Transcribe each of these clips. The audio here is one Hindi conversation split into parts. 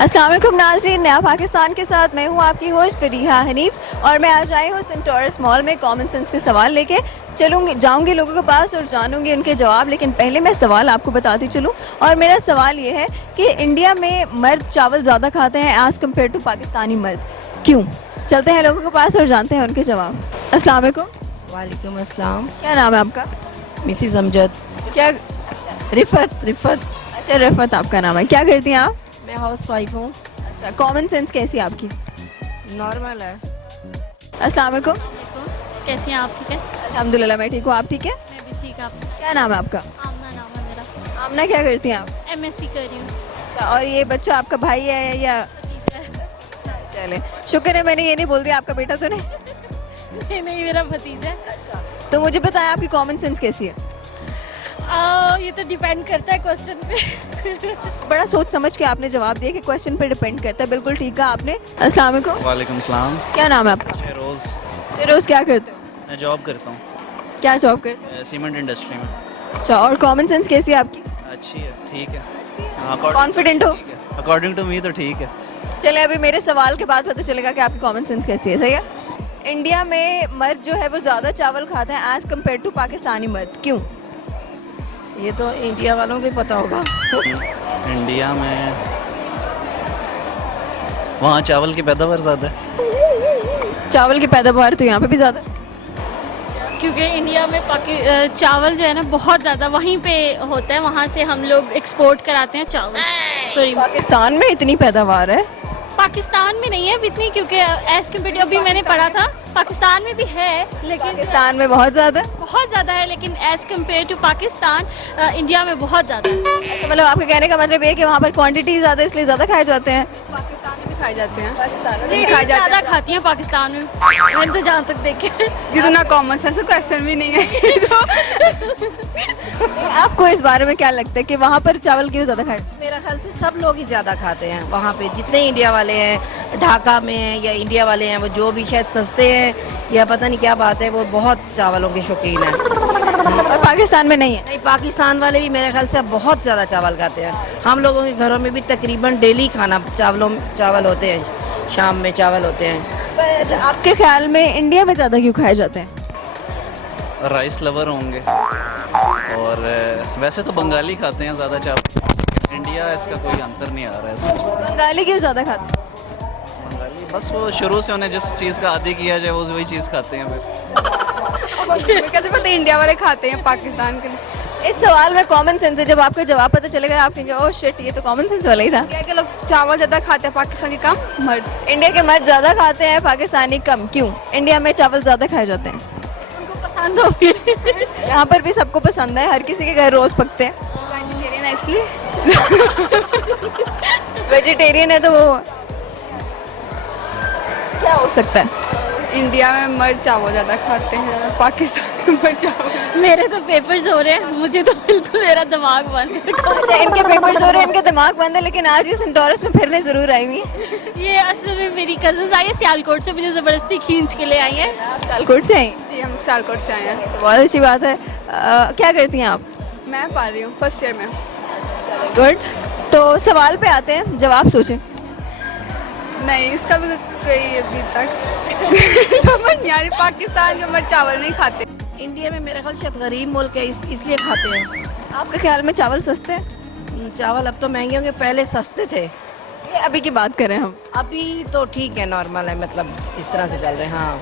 अस्सलाम वालेकुम नाज़रीन, नया पाकिस्तान के साथ मैं हूँ आपकी होस्ट फरीहा हनीफ और मैं आज आई हूँ सेंटोरस मॉल में कॉमन सेंस के सवाल लेके जाऊँगी लोगों के पास और जानूँगी उनके जवाब। लेकिन पहले मैं सवाल आपको बताती चलूँ और मेरा सवाल ये है कि इंडिया में मर्द चावल ज़्यादा खाते हैं एज़ कम्पेयर टू पाकिस्तानी मर्द, क्यों? चलते हैं लोगों के पास और जानते हैं उनके जवाब। अस्सलाम वालेकुम। वालेकुम अस्सलाम। क्या नाम है आपका? मिसिस अमजद। क्या? रिफत। अच्छा, रिफत आपका नाम है। क्या करती हैं आप? मैं हाउस वाइफ हूँ। अच्छा, कॉमन सेंस कैसी है आपकी? नॉर्मल है। अस्सलाम वालेकुम। कैसी हैं आप? ठीक है, अल्हम्दुलिल्लाह मैं ठीक हूँ, आप ठीक है? मैं भी ठीक। आप? क्या नाम है आपका? आमना नाम है मेरा। आमना, क्या करती हैं आप? एमएससी कर रही हूँ। अच्छा, और ये बच्चा आपका भाई है या? चले, शुक्र है मैंने ये नहीं बोल दिया आपका बेटा तो नहीं। नहीं, मेरा भतीजा है। तो मुझे बताएं आपकी कॉमन सेंस कैसी है? ये तो डिपेंड करता है क्वेश्चन पे। बड़ा सोच समझ के आपने जवाब दिया कि क्वेश्चन पे डिपेंड करता है। बिल्कुल ठीक है आपने। अस्सलाम वालेकुम। वालेकुम सलाम। क्या नाम है आपका? रोज़ रोज़ क्या करते हो? मैं जॉब करता हूँ क्या जॉब करते हो? सीमेंट इंडस्ट्री में। अच्छा, और कॉमन सेंस कैसी है आपकी? अच्छी है, ठीक है। कॉन्फिडेंट हो? अकॉर्डिंग टू मी तो ठीक है। चले, अभी मेरे सवाल के बाद पता चलेगा कि आपकी कॉमन सेंस कैसी है। सही है। इंडिया में मर्द जो है वो ज़्यादा चावल खाते हैं एज़ कम्पेयर टू पाकिस्तानी मर्द, क्यों? ये तो इंडिया वालों को ही पता होगा। इंडिया में वहाँ चावल की पैदावार ज़्यादा है। चावल की पैदावार तो यहाँ पे भी ज़्यादा है। क्योंकि इंडिया में चावल जो है ना बहुत ज़्यादा वहीं पे होता है, वहाँ से हम लोग एक्सपोर्ट कराते हैं चावल। सॉरी, पाकिस्तान में इतनी पैदावार है? पाकिस्तान में नहीं है इतनी, क्योंकि एज कम्पेयर अभी मैंने पढ़ा था पाकिस्तान में भी है, लेकिन पाकिस्तान में बहुत ज़्यादा है, लेकिन as compare to Pakistan India में बहुत ज़्यादा है। तो मतलब आपके कहने का मतलब ये है कि वहाँ पर क्वांटिटी ज़्यादा इसलिए ज़्यादा खाए जाते हैं। खाए जाते हैं। लेडीज ज़्यादा खाती हैं पाकिस्तान में, मैंने तो जहाँ तक देखे। जितना कॉमन सेंस क्वेश्चन भी नहीं है। आपको इस बारे में क्या लगता है कि वहाँ पर चावल क्यों ज़्यादा खाए? मेरा ख्याल से सब लोग ही ज़्यादा खाते हैं वहाँ पे, जितने इंडिया वाले हैं, ढाका में हैं या इंडिया वाले हैं, वो जो भी शायद सस्ते हैं या पता नहीं क्या बात है, वो बहुत चावलों के शौकीन हैं। और पाकिस्तान में नहीं है? नहीं, पाकिस्तान वाले भी मेरे ख्याल से अब बहुत ज़्यादा चावल खाते हैं। हम लोगों के घरों में भी तकरीबन डेली खाना चावल होते हैं, शाम में चावल होते हैं। पर आपके ख्याल में इंडिया में ज़्यादा क्यों खाए जाते हैं? राइस लवर होंगे और वैसे तो बंगाली खाते हैं ज़्यादा चावल। इंडिया इसका कोई आंसर नहीं आ रहा है इसमें। बंगाली क्यों ज़्यादा खाते हैं? बंगाली बस वो शुरू से उन्हें जिस चीज़ का आदी किया जाए वो वही चीज़ खाते हैं फिर। कैसे पता इंडिया वाले खाते हैं पाकिस्तान के? इस सवाल में कॉमन सेंस है, जब आपको जवाब पता चलेगा आप कहेंगे ओह शिट, ये तो कॉमन सेंस वाला ही था। इंडिया के लोग चावल ज़्यादा खाते हैं, पाकिस्तान के कम। मर्द इंडिया के मर्द ज़्यादा खाते हैं, पाकिस्तानी कम, क्यों? इंडिया में चावल ज़्यादा खाए जाते हैं। उनको पसंद होगी। यहाँ पर भी सबको पसंद है, हर किसी के घर रोज़ पकते हैं। वेजिटेरियन है इसलिए। वेजिटेरियन है तो वो क्या हो सकता है? इंडिया में मर्द चावल ज़्यादा खाते हैं, पाकिस्तान में मर्द चावल। मेरे तो पेपर्स हो रहे हैं, मुझे तो बिल्कुल मेरा दिमाग बंद है। अच्छा, इनके पेपर्स हो रहे हैं, इनके दिमाग बंद है, लेकिन आज ये सेंटोरस में फिरने ज़रूर आई हुई हैं। ये असल में मेरी कजन आई है सियालकोट से, मुझे ज़बरदस्ती खींच के ले आई है। सियालकोट से आई? जी, हम सियालकोट से आए हैं। बहुत अच्छी बात है। क्या करती हैं आप? मैं पढ़ रही हूँ, फर्स्ट ईयर में। गुड। तो सवाल पे आते हैं, जवाब सोचें। नहीं, इसका भी कोई अभी तक समझ नहीं आ रही। पाकिस्तान के मर्द चावल नहीं खाते। इंडिया में मेरा ख्याल शायद गरीब मुल्क है, इसलिए खाते हैं। आपके ख्याल में चावल सस्ते हैं? चावल अब तो महंगे होंगे, पहले सस्ते थे। ये अभी की बात करें हम। अभी तो ठीक है, नॉर्मल है, मतलब इस तरह से चल रहे हैं। हाँ,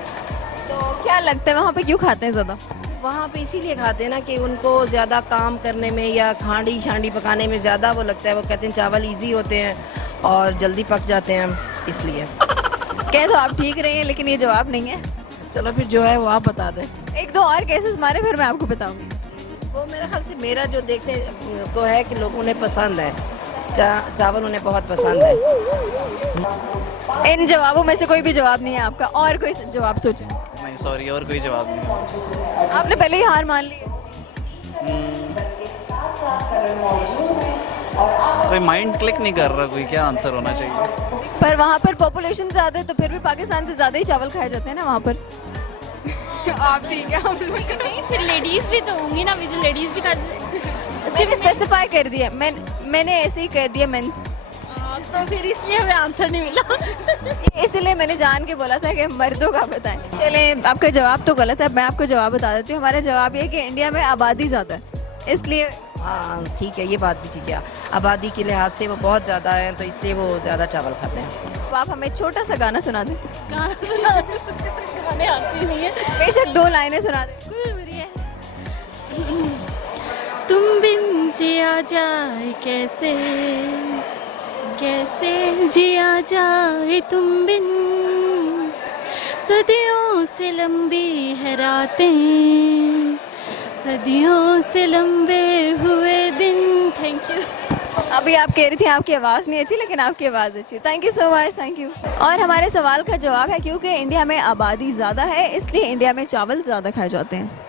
तो क्या लगता है वहाँ पे क्यों खाते हैं ज़्यादा? वहाँ पे इसीलिए खाते हैं ना कि उनको ज़्यादा काम करने में या खांडी शांडी पकाने में ज़्यादा वो लगता है। वो कहते हैं चावल इजी होते हैं और जल्दी पक जाते हैं, इसलिए। कह तो आप ठीक रही हैं, लेकिन ये जवाब नहीं है। चलो फिर जो है वो आप बता दें। एक दो और केसेस मारे, फिर मैं आपको बताऊंगी। वो मेरे ख्याल से मेरा जो देखने को है कि लोग उन्हें पसंद है, चावल उन्हें बहुत पसंद है। इन जवाबों में से कोई भी जवाब नहीं है आपका, और कोई जवाब सोचें। नहीं सॉरी, और कोई जवाब नहीं है। आपने पहले ही हार मान ली है। कोई माइंड क्लिक नहीं कर रहा, कोई क्या आंसर होना चाहिए। पर वहाँ पर पॉपुलेशन ज़्यादा है, तो फिर भी पाकिस्तान से ज़्यादा ही चावल खाए जाते हैं ना वहाँ पर। आप ठीक है, हम लोग नहीं, फिर लेडीज़ भी तो होंगी ना, जो लेडीज़ भी खाती। सिर्फ स्पेसिफाई कर दिया मैंने ऐसे ही कर दिया मेंस। तो फिर इसलिए हमें आंसर नहीं मिला। इसलिए मैंने जान के बोला था कि मर्दों का बताएं। चले, आपका जवाब तो गलत है, मैं आपको जवाब बता देती हूँ। हमारा जवाब ये है कि इंडिया में आबादी ज़्यादा है, इसलिए। हाँ ठीक है, ये बात भी ठीक है, आबादी के लिहाज से वो बहुत ज़्यादा है तो इसलिए वो ज़्यादा चावल खाते हैं। तो आप हमें छोटा सा गाना सुना दें। गाना सुना, गाने आते नहीं है। बेशक 2 लाइनें सुना दें। तुम बिन जिया जाए कैसे, कैसे जिया जाए तुम बिन, सदियों से लंबी है रातें, सदियों से लंबे हुए दिन। Thank you. अभी आप कह रही थी आपकी आवाज़ नहीं अच्छी, लेकिन आपकी आवाज़ अच्छी। Thank you so much, thank you. और हमारे सवाल का जवाब है क्योंकि इंडिया में आबादी ज़्यादा है, इसलिए इंडिया में चावल ज़्यादा खाए जाते हैं।